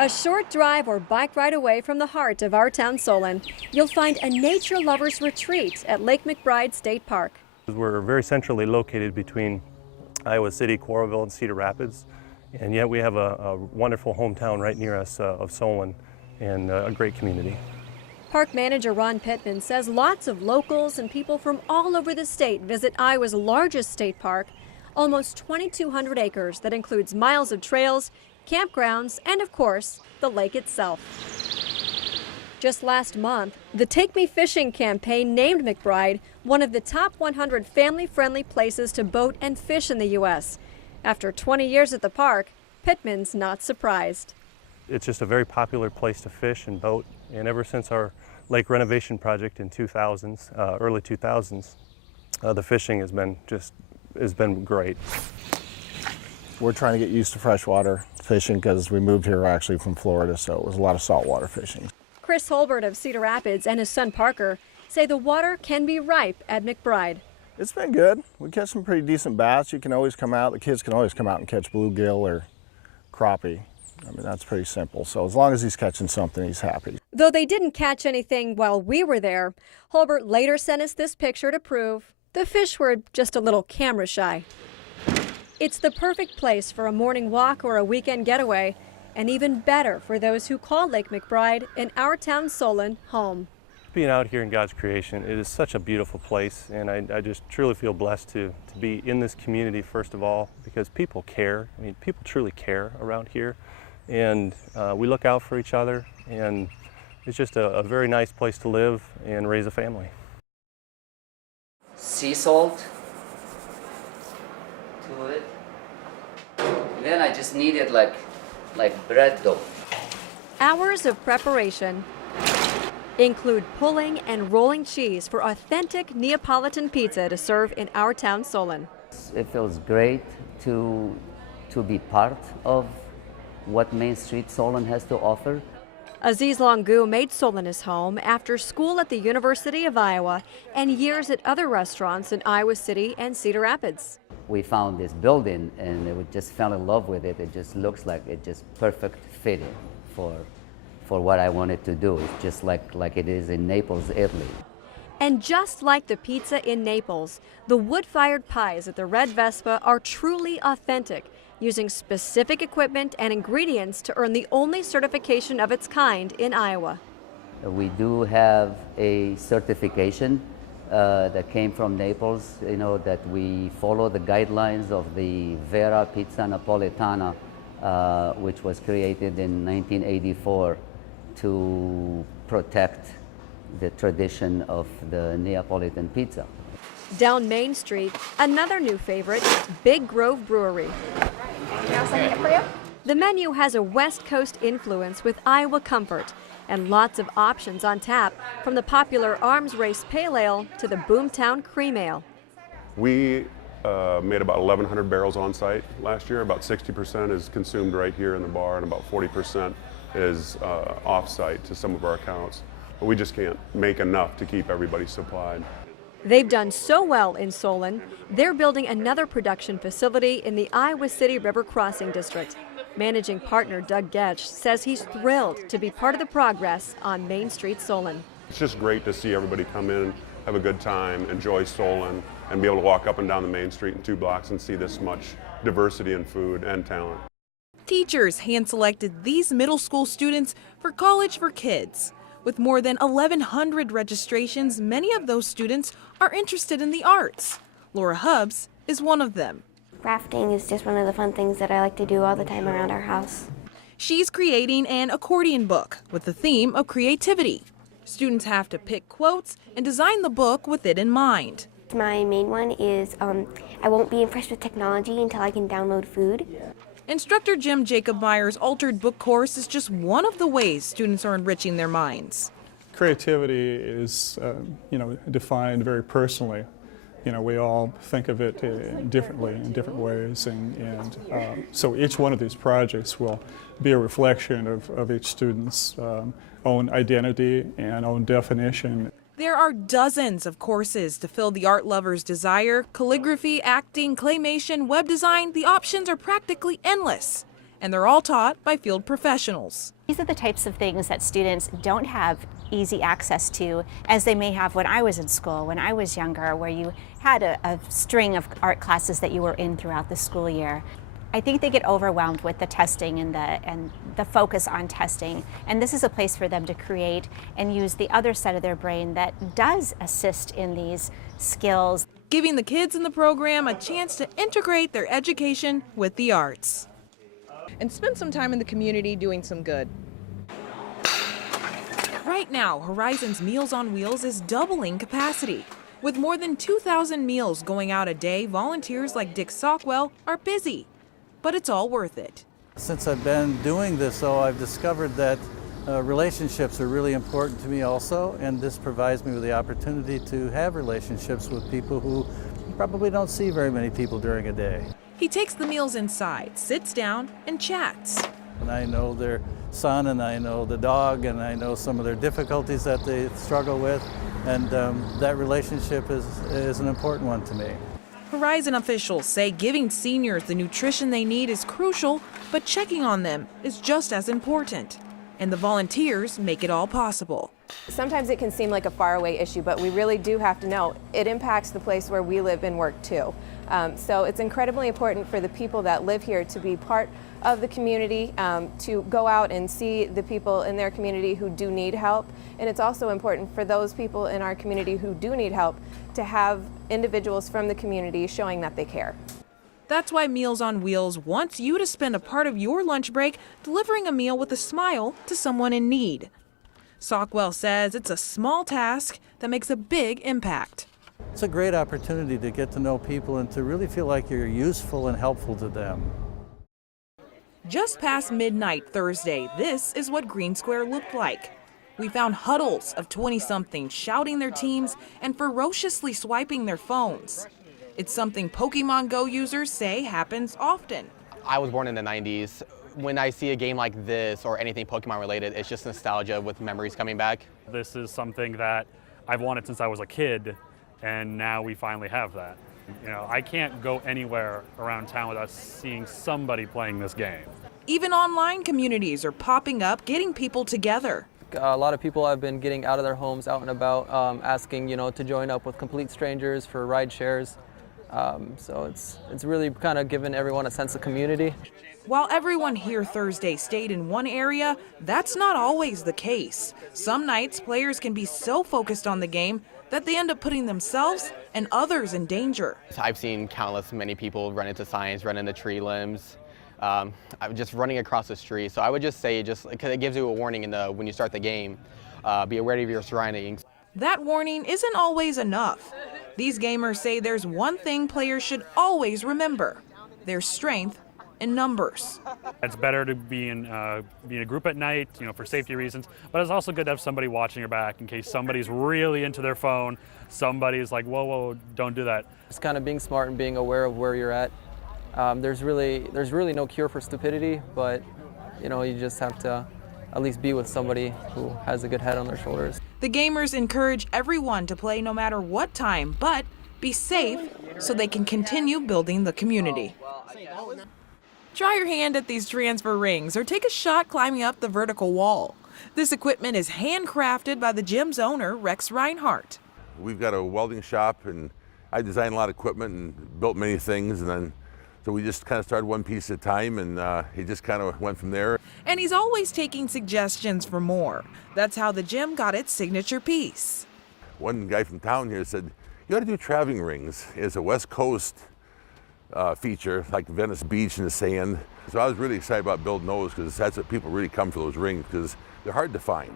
A short drive or bike ride away from the heart of our town, Solon, you'll find a nature lover's retreat at Lake McBride State Park. We're very centrally located between Iowa City, Coralville, and Cedar Rapids, and yet we have a wonderful hometown right near us of Solon and a great community. Park manager Ron Pittman says lots of locals and people from all over the state visit Iowa's largest state park, almost 2,200 acres that includes miles of trails, campgrounds, and of course, the lake itself. Just last month, the Take Me Fishing campaign named McBride one of the top 100 family-friendly places to boat and fish in the U.S. After 20 years at the park, Pittman's not surprised. It's just a very popular place to fish and boat, and ever since our lake renovation project in early 2000s, the fishing has been great. We're trying to get used to freshwater fishing because we moved here actually from Florida, so it was a lot of saltwater fishing. Chris Holbert of Cedar Rapids and his son Parker say the water can be ripe at McBride. It's been good. We catch some pretty decent bass. You can always come out, the kids can always come out and catch bluegill or crappie. I mean, that's pretty simple. So as long as he's catching something, he's happy. Though they didn't catch anything while we were there, Holbert later sent us this picture to prove the fish were just a little camera shy. It's the perfect place for a morning walk or a weekend getaway, and even better for those who call Lake McBride in our town, Solon, home. Being out here in God's creation, it is such a beautiful place, and I just truly feel blessed to be in this community, first of all, because people care. I mean, people truly care around here, and we look out for each other, and it's just a very nice place to live and raise a family. Sea salt to it. Then I just need it like bread dough. Hours of preparation include pulling and rolling cheese for authentic Neapolitan pizza to serve in our town, Solon. It feels great to be part of what Main Street Solon has to offer. Aziz Longu made Solon his home after school at the University of Iowa and years at other restaurants in Iowa City and Cedar Rapids. We found this building and we just fell in love with it. It just looks like it just perfect fitting for what I wanted to do. It's just like it is in Naples, Italy. And just like the pizza in Naples, the wood-fired pies at the Red Vespa are truly authentic, using specific equipment and ingredients to earn the only certification of its kind in Iowa. We do have a certification that came from Naples, that we follow the guidelines of the Vera Pizza Napoletana, which was created in 1984 to protect the tradition of the Neapolitan pizza. Down Main Street, another new favorite, Big Grove Brewery. The menu has a West Coast influence with Iowa comfort and lots of options on tap, from the popular Arms Race Pale Ale to the Boomtown Cream Ale. We made about 1,100 barrels on site last year. About 60% is consumed right here in the bar, and about 40% is off-site to some of our accounts. But we just can't make enough to keep everybody supplied. They've done so well in Solon, they're building another production facility in the Iowa City River Crossing District. Managing partner Doug Getch says he's thrilled to be part of the progress on Main Street, Solon. It's just great to see everybody come in, have a good time, enjoy Solon, and be able to walk up and down the Main Street in 2 blocks and see this much diversity in food and talent. Teachers hand-selected these middle school students for College for Kids. With more than 1,100 registrations, many of those students are interested in the arts. Laura Hubbs is one of them. Crafting is just one of the fun things that I like to do all the time around our house. She's creating an accordion book with the theme of creativity. Students have to pick quotes and design the book with it in mind. My main one is I won't be impressed with technology until I can download food. Instructor Jim Jacob Meyer's altered book course is just one of the ways students are enriching their minds. Creativity is, defined very personally. We all think of it differently in different ways, and so each one of these projects will be a reflection of each student's own identity and own definition. There are dozens of courses to fill the art lover's desire: calligraphy, acting, claymation, web design. The options are practically endless. and they're all taught by field professionals. These are the types of things that students don't have easy access to as they may have when I was in school, when I was younger, where you had a string of art classes that you were in throughout the school year. I think they get overwhelmed with the testing and the focus on testing, and this is a place for them to create and use the other side of their brain that does assist in these skills. Giving the kids in the program a chance to integrate their education with the arts. And spend some time in the community doing some good. Right now, Horizon's Meals on Wheels is doubling capacity. With more than 2,000 meals going out a day, volunteers like Dick Sockwell are busy. But it's all worth it. Since I've been doing this, though, I've discovered that relationships are really important to me also, and this provides me with the opportunity to have relationships with people who probably don't see very many people during a day. He takes the meals inside, sits down, and chats. And I know their son, and I know the dog, and I know some of their difficulties that they struggle with, and that relationship is an important one to me. Horizon officials say giving seniors the nutrition they need is crucial, but checking on them is just as important. And the volunteers make it all possible. Sometimes it can seem like a faraway issue, but we really do have to know it impacts the place where we live and work too. So it's incredibly important for the people that live here to be part of the community, to go out and see the people in their community who do need help. And it's also important for those people in our community who do need help to have individuals from the community showing that they care. That's why Meals on Wheels wants you to spend a part of your lunch break delivering a meal with a smile to someone in need. Sockwell says it's a small task that makes a big impact. It's a great opportunity to get to know people and to really feel like you're useful and helpful to them. Just past midnight Thursday, this is what Green Square looked like. We found huddles of 20-somethings shouting their teams and ferociously swiping their phones. It's something Pokemon Go users say happens often. I was born in the 90s. When I see a game like this or anything Pokemon related, it's just nostalgia with memories coming back. This is something that I've wanted since I was a kid, and now we finally have that. You know, I can't go anywhere around town without seeing somebody playing this game. Even online communities are popping up, getting people together. A lot of people have been getting out of their homes, out and about, asking, to join up with complete strangers for ride shares. So it's really kind of given everyone a sense of community. While everyone here Thursday stayed in one area, that's not always the case. Some nights, players can be so focused on the game that they end up putting themselves and others in danger. I've seen many people run into signs, run into tree limbs, just running across the street. So I would just say, because it gives you a warning when you start the game, be aware of your surroundings. That warning isn't always enough. These gamers say there's one thing players should always remember: their strength in numbers. It's better to be in a group at night, for safety reasons, but it's also good to have somebody watching your back in case somebody's really into their phone. Somebody's like, whoa, don't do that. Just kind of being smart and being aware of where you're at. There's really no cure for stupidity, but you just have to at least be with somebody who has a good head on their shoulders. The gamers encourage everyone to play no matter what time, but be safe so they can continue building the community. Try your hand at these transfer rings or take a shot climbing up the vertical wall. This equipment is handcrafted by the gym's owner, Rex Reinhardt. We've got a welding shop, and I designed a lot of equipment and built many things, and then so we just kind of started one piece at a time, and it just kind of went from there. And he's always taking suggestions for more. That's how the gym got its signature piece. One guy from town here said, "You ought to do traveling rings. It's a West Coast feature, like Venice Beach in the sand." So I was really excited about building those, because that's what people really come for, those rings, because they're hard to find.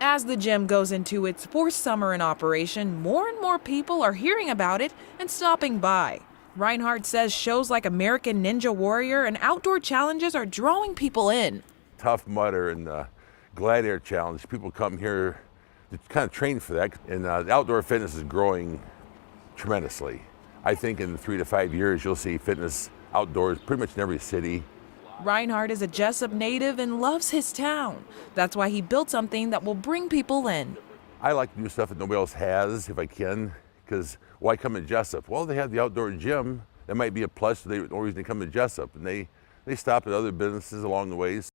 As the gym goes into its fourth summer in operation, more and more people are hearing about it and stopping by. Reinhardt says shows like American Ninja Warrior and outdoor challenges are drawing people in. Tough Mudder and Gladiator Challenge, people come here to kind of train for that, and the outdoor fitness is growing tremendously. I think in 3 to 5 years you'll see fitness outdoors pretty much in every city. Reinhardt is a Jessup native and loves his town. That's why he built something that will bring people in. I like to do stuff that nobody else has if I can, because why come to Jessup? Well, they have the outdoor gym. That might be a plus. There's no reason to come to Jessup, and they They stop at other businesses along the ways.